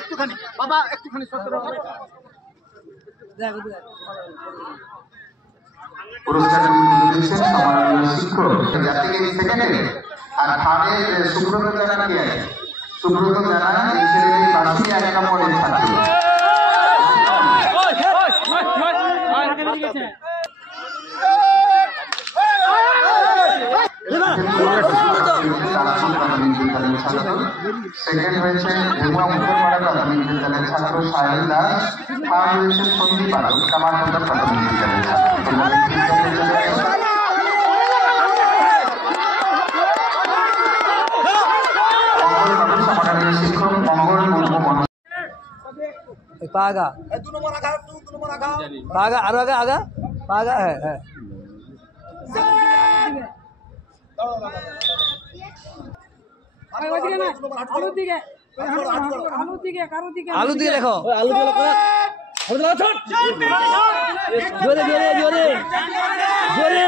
একটুখানি বাবা একটুখানি পুরস্কারের দিচ্ছেন সম্মানীয় শিক্ষক যাত্রী সেকেন্ডারি আর থার্ডের সুব্রত জানা কে আছে সুব্রত জানা এই ছেলেটির পাশেই 1 নম্বরের ছাত্র সেকেন্ড হয়েছে ভেমুয়া মুখেরপাড়া প্রাথমিক বিদ্যালয়ের ছাত্র সাহেল দাস থার্ড হয়েছে সন্দীপ আলম কামারপুকুর প্রাথমিক বিদ্যালয়ের ছাত্র শিক্ষক মঙ্গল মুর্মু पागा पागा आरो आगा आगा पागा है आलू दिए देखो आलू जोरे जोरे जोरे जोरे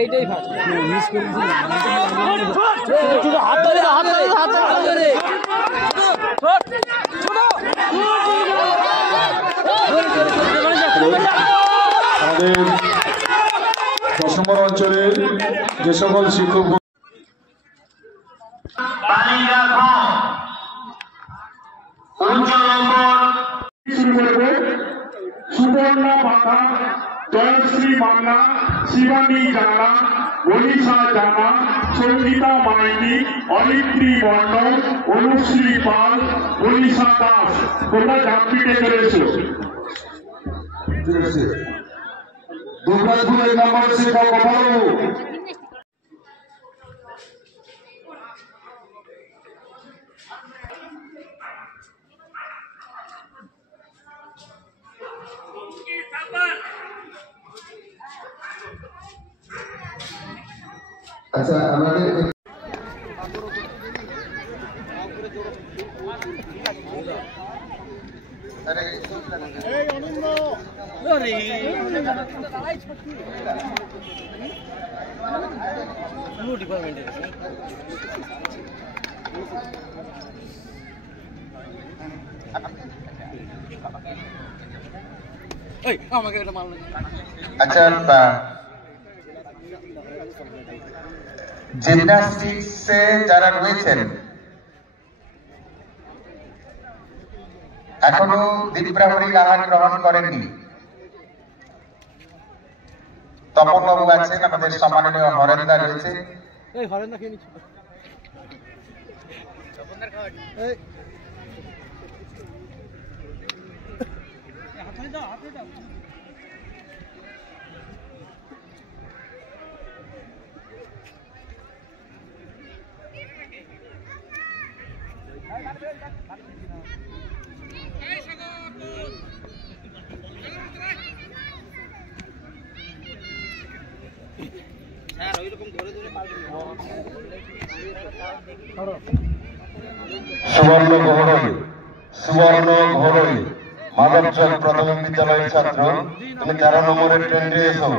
এইটাই ফাস্ট মিস করেছি হাত ধরে আমাদের 10 নম্বর অঞ্চলের যে সকল শিক্ষক সুবর্ণা বাধা জয়শ্রী বাংলা শিবানী জানা মনীষা জানা সঙ্গীতা মাইতি অলিত্রী মন্ডল অনুশ্রী পাল মনীষা দাস তোমরা ঝাঁপিতে চলেছ দুর্গাপুরের নম্বর শিক্ষক বাবু আচ্ছা আমাদের আচ্ছা জিমন্যাস্টিক্সে যারা রয়েছেন এখনো দীপ্রাহরিক আহার গ্রহণ করেননি তপনবাবু আছেন আমাদের সম্মাননীয় হরেন্দা রয়েছে সুবর্ণ ঘোড়ই মাধবচক প্রাথমিক বিদ্যালয়ের ছাত্র তুমি 13 নম্বরের ট্রেন্ডে এসো।